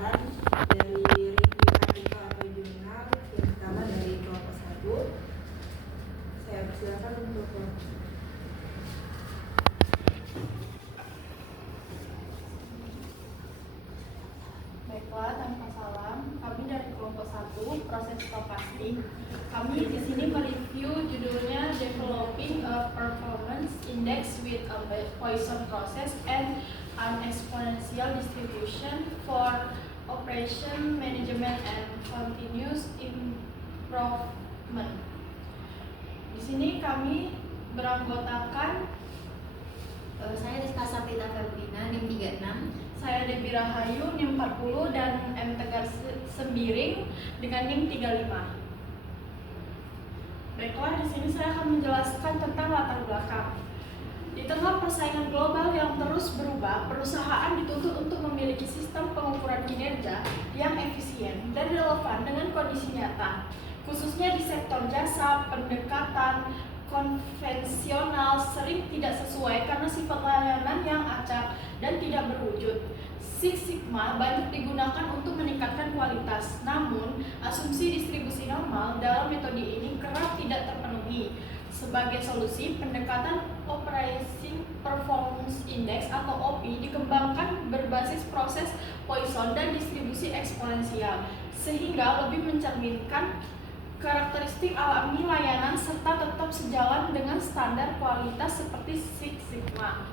pemaparan dari review artikel atau jurnal yang pertama dari kelompok 1. Saya persilakan untuk kelompok 1. Baiklah, tanpa salam, kami dari kelompok 1, proses stokastik. Kami di sini mereview judulnya Developing a Performance Index with a Poisson Process and an Exponential Distribution for Operation Management and Continuous Improvement. Di sini kami beranggotakan saya Rizka Sapita Febrina, NIM 36. Saya Debi Rahayu, NIM 40, dan M. Tegar Sembiring dengan NIM 35. Baiklah, di sini saya akan menjelaskan tentang latar belakang. Di tengah persaingan global yang terus berubah, perusahaan dituntut untuk memiliki sistem pengukuran kinerja yang efisien dan relevan dengan kondisi nyata, khususnya di sektor jasa. Pendekatan konvensional sering tidak sesuai karena sifat layanan yang acak dan tidak berwujud. Six Sigma banyak digunakan untuk meningkatkan kualitas, namun asumsi distribusi normal dalam metode ini kerap tidak terpenuhi. Sebagai solusi, pendekatan Operating Performance Index atau OP dikembangkan berbasis proses Poisson dan distribusi eksponensial, sehingga lebih mencerminkan karakteristik alami layanan serta tetap sejalan dengan standar kualitas seperti Six Sigma.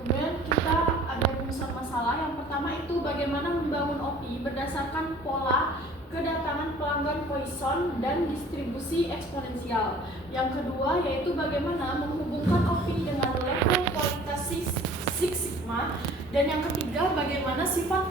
Kemudian kita ada rumusan masalah. Yang pertama itu bagaimana membangun OP berdasarkan pola kedatangan pelanggan Poisson dan distribusi eksponensial. Yang kedua yaitu bagaimana menghubungkan OP dengan level kualitas Six Sigma. Dan yang ketiga bagaimana sifat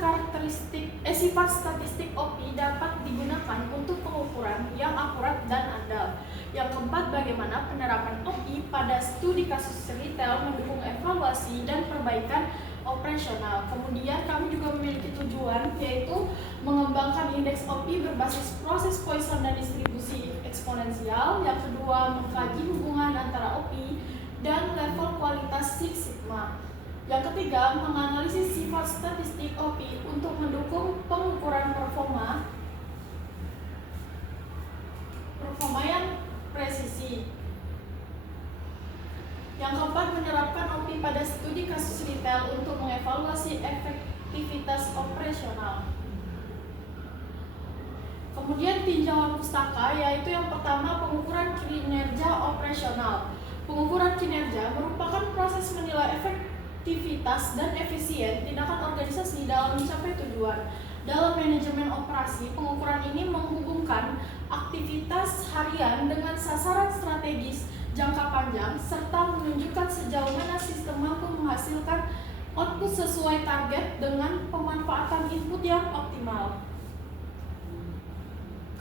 statistik OP dapat digunakan untuk pengukuran yang akurat dan andal. Yang keempat, bagaimana penerapan OP pada studi kasus retail mendukung evaluasi dan perbaikan operasional. Kemudian kami juga memiliki tujuan yaitu mengembangkan indeks OP berbasis proses Poisson dan distribusi eksponensial. Yang kedua, mengkaji hubungan antara OP dan level kualitas Six Sigma. Yang ketiga, menganalisis sifat statistik OP untuk mendukung pengukuran performa yang presisi. Yang keempat, menerapkan OP pada studi kasus retail untuk mengevaluasi efektivitas operasional. Kemudian tinjauan pustaka, yaitu yang pertama pengukuran kinerja operasional. Pengukuran kinerja merupakan proses menilai efektivitas dan efisien tindakan organisasi dalam mencapai tujuan. Dalam manajemen operasi, pengukuran ini menghubungkan aktivitas harian dengan sasaran strategis jangka panjang serta menunjukkan sejauh mana sistem mampu menghasilkan output sesuai target dengan pemanfaatan input yang optimal.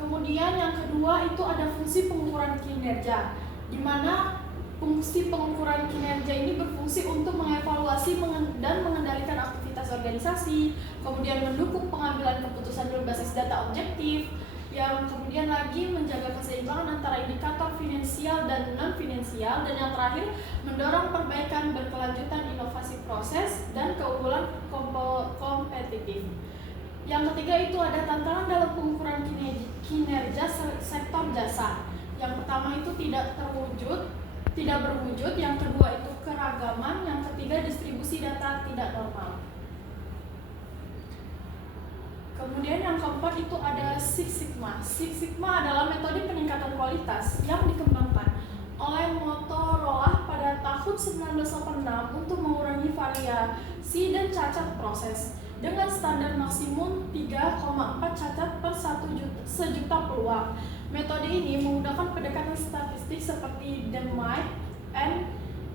Kemudian yang kedua itu ada fungsi pengukuran kinerja, di mana fungsi pengukuran kinerja ini berfungsi untuk mengevaluasi dan mengendalikan aktivitas organisasi, kemudian mendukung pengambilan keputusan berbasis data objektif, yang kemudian lagi menjaga keseimbangan antara indikator finansial dan non-finansial, dan yang terakhir mendorong perbaikan berkelanjutan inovasi proses dan keunggulan kompetitif. Yang ketiga itu ada tantangan dalam pengukuran kinerja sektor jasa. Yang pertama itu tidak berwujud, yang kedua itu keragaman, yang ketiga distribusi data tidak normal. Kemudian yang keempat itu ada Six Sigma. Six Sigma adalah metode peningkatan kualitas yang dikembangkan oleh Motorola pada tahun 1986 untuk mengurangi variasi dan cacat proses dengan standar maksimum 3,4 cacat per sejuta peluang. Metode ini menggunakan pendekatan statistik seperti DeMaid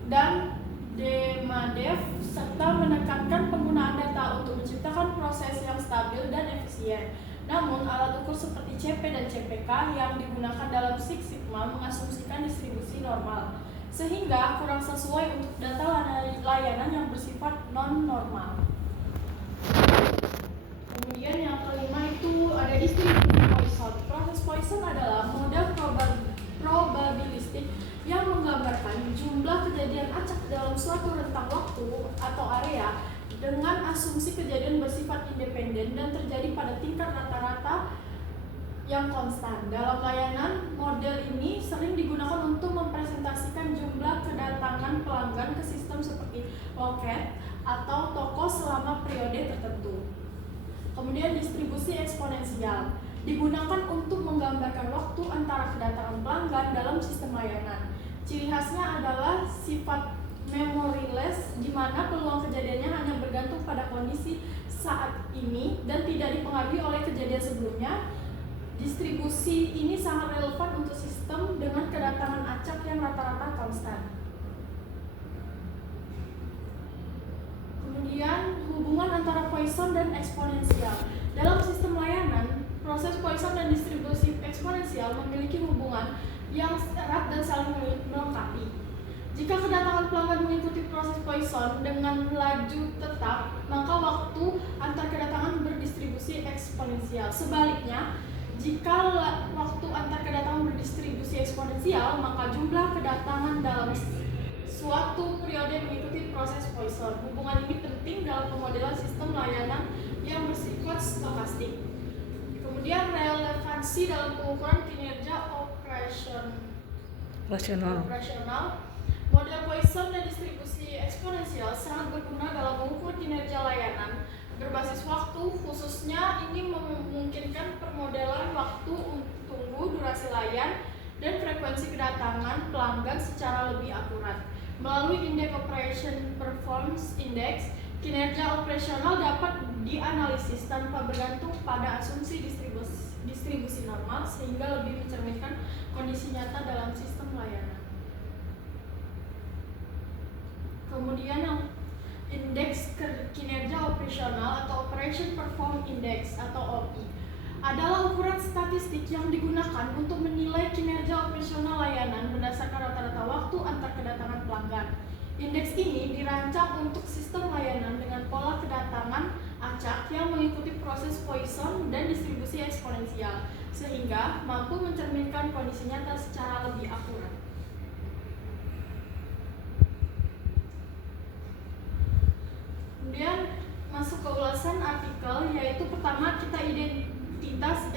dan DeMadev serta menekankan penggunaan data untuk menciptakan proses yang stabil dan efisien. Namun, alat ukur seperti CP dan CPK yang digunakan dalam Six Sigma mengasumsikan distribusi normal, sehingga kurang sesuai untuk data layanan yang bersifat non-normal. Kemudian yang kelima itu ada distribusi Poisson. Proses Poisson adalah model probabilistik yang menggambarkan jumlah kejadian acak dalam suatu rentang waktu atau area dengan asumsi kejadian bersifat independen dan terjadi pada tingkat rata-rata yang konstan. Dalam layanan, model ini sering digunakan untuk mempresentasikan jumlah kedatangan pelanggan ke sistem seperti loket atau toko selama periode tertentu. Kemudian distribusi eksponensial digunakan untuk menggambarkan waktu antara kedatangan pelanggan dalam sistem layanan. Ciri khasnya adalah sifat memoryless, di mana peluang kejadiannya hanya bergantung pada kondisi saat ini dan tidak dipengaruhi oleh kejadian sebelumnya. Distribusi ini sangat relevan untuk sistem dengan kedatangan acak yang rata-rata konstan. Kemudian hubungan antara Poisson dan eksponensial. Dalam sistem layanan, proses Poisson dan distribusi eksponensial memiliki hubungan yang erat dan saling melengkapi. Jika kedatangan pelanggan mengikuti proses Poisson dengan laju tetap, maka waktu antar kedatangan berdistribusi eksponensial. Sebaliknya, jika waktu antar kedatangan berdistribusi eksponensial, maka jumlah kedatangan dalam suatu periode mengikuti proses Poisson. Hubungan ini penting dalam pemodelan sistem layanan yang bersifat stokastik. Kemudian relevansi dalam pengukuran kinerja operasional. Model Poisson dan distribusi eksponensial sangat berguna dalam mengukur kinerja layanan berbasis waktu, khususnya ini memungkinkan permodelan waktu tunggu, durasi layan, dan frekuensi kedatangan pelanggan secara lebih akurat. Melalui Indeks Operation Performance Index, kinerja operasional dapat dianalisis tanpa bergantung pada asumsi distribusi normal, sehingga lebih mencerminkan kondisi nyata dalam sistem layanan. Kemudian yang Indeks Kinerja Operasional atau Operation Performance Index atau OPI adalah ukuran statistik yang digunakan untuk menilai kinerja operasional layanan berdasarkan rata-rata waktu antar kedatangan pelanggan. Indeks ini dirancang untuk sistem layanan dengan pola kedatangan acak yang mengikuti proses Poisson dan distribusi eksponensial, sehingga mampu mencerminkan kondisi nyata secara lebih akurat. Kemudian masuk ke ulasan artikel, yaitu pertama kita identitas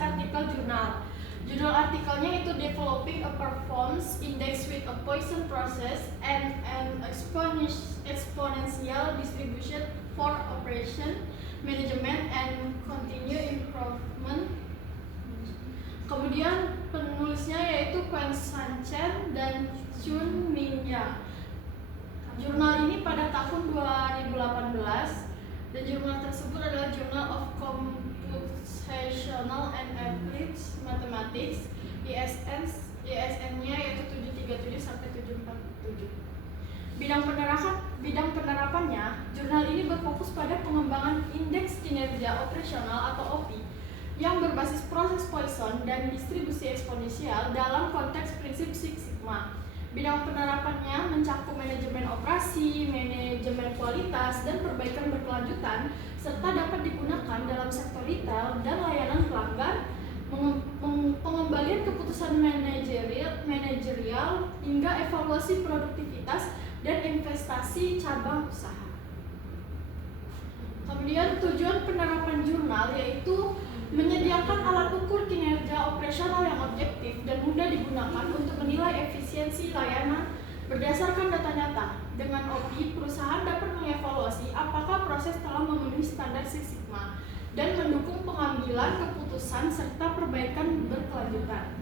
artikel jurnal. Judul artikelnya itu Developing a Performance Index with a Poisson Process and an Exponential Distribution for Operation Management and Continuous Improvement. Kemudian penulisnya yaitu Quen San Chen dan Chun Ming Yang. Jurnal ini pada tahun 2018 dan jurnal tersebut adalah Journal of Computational and Applied Mathematics, ISN-nya yaitu 737 sampai 747. Bidang penerapannya, jurnal ini berfokus pada pengembangan indeks kinerja operasional atau OPI yang berbasis proses Poisson dan distribusi eksponensial dalam konteks prinsip Six Sigma. Bidang penerapannya mencakup manajemen operasi, manajemen kualitas, dan perbaikan berkelanjutan, serta dapat digunakan dalam sektor retail dan layanan pelanggan, pengembalian keputusan manajerial hingga evaluasi produktivitas dan investasi cabang usaha. Kemudian tujuan penerapan jurnal yaitu menyediakan alat ukur kinerja operasional yang objektif dan mudah digunakan untuk menilai efisiensi layanan berdasarkan data nyata. Dengan OPI, perusahaan dapat mengevaluasi apakah proses telah memenuhi standar Six Sigma dan mendukung pengambilan keputusan serta perbaikan berkelanjutan.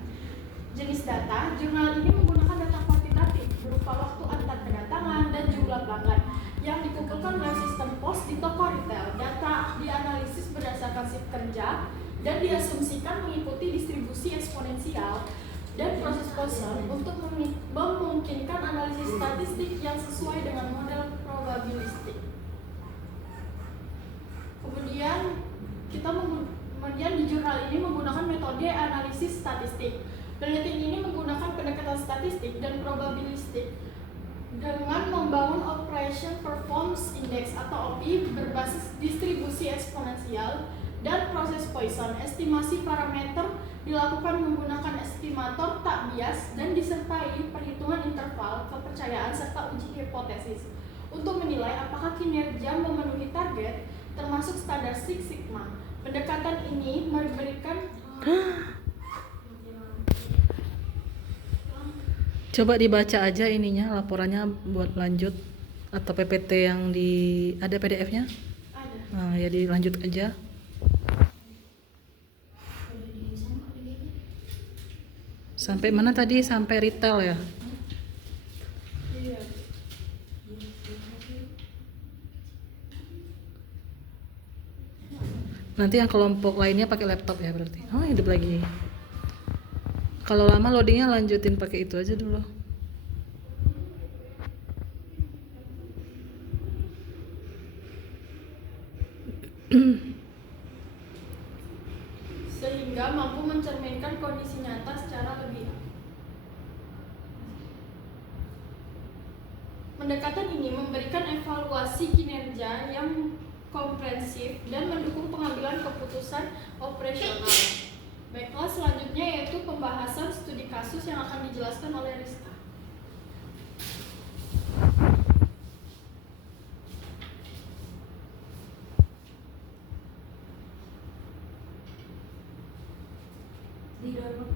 Jenis data, jurnal ini menggunakan data kuantitatif berupa waktu antar kedatangan dan jumlah pelanggan yang dikumpulkan oleh sistem pos di toko retail. Data dianalisis berdasarkan shift kerja dan diasumsikan mengikuti distribusi eksponensial dan proses Poisson untuk memungkinkan analisis statistik yang sesuai dengan model probabilistik. Kemudian di jurnal ini menggunakan metode analisis statistik. Penelitian ini menggunakan pendekatan statistik dan probabilistik dengan membangun Operation Performance Index atau OPI berbasis distribusi eksponensial dan proses Poisson. Estimasi parameter dilakukan menggunakan estimator tak bias dan disertai perhitungan interval kepercayaan serta uji hipotesis untuk menilai apakah kinerja memenuhi audit, termasuk standar Six Sigma. Pendekatan ini memberikan Coba dibaca aja ininya laporannya buat lanjut atau PPT yang ada PDF-nya. ada. Nah, ya dilanjut aja. Sampai mana tadi? Sampai retail ya? Iya. Nanti yang kelompok lainnya pakai laptop ya berarti. Oh, hidup lagi. Kalau lama loadingnya lanjutin pakai itu aja dulu. Sehingga mampu mencerminkan kondisi nyata secara lebih. Pendekatan ini memberikan evaluasi kinerja yang komprehensif dan mendukung pengambilan keputusan operasional. Baiklah, selanjutnya yaitu pembahasan studi kasus yang akan dijelaskan oleh Rizka. Di dalam